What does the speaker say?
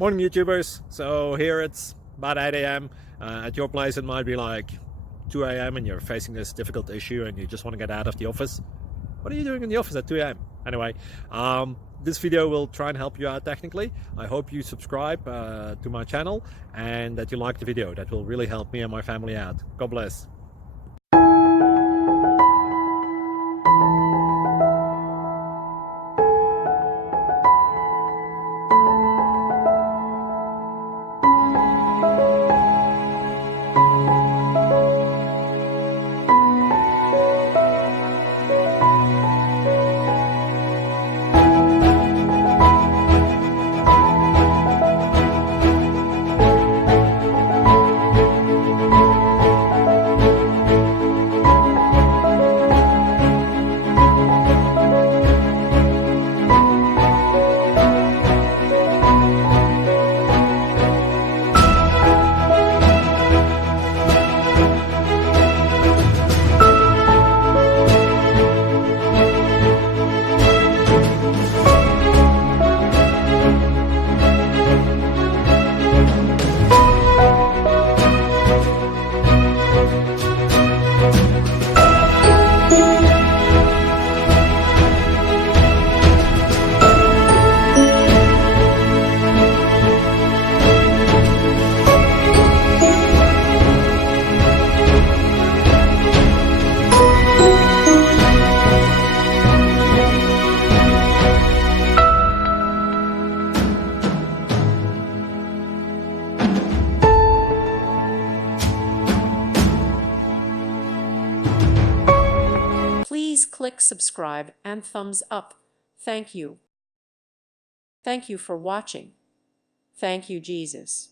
Morning YouTubers. So here it's about 8 a.m. At your place it might be like 2 a.m. and you're facing this difficult issue and you just want to get out of the office. What are you doing in the office at 2 a.m.? Anyway, this video will try and help you out technically. I hope you subscribe to my channel and that you like the video. That will really help me and my family out. God bless. Please click subscribe and thumbs up. Thank you. Thank you for watching. Thank you, Jesus.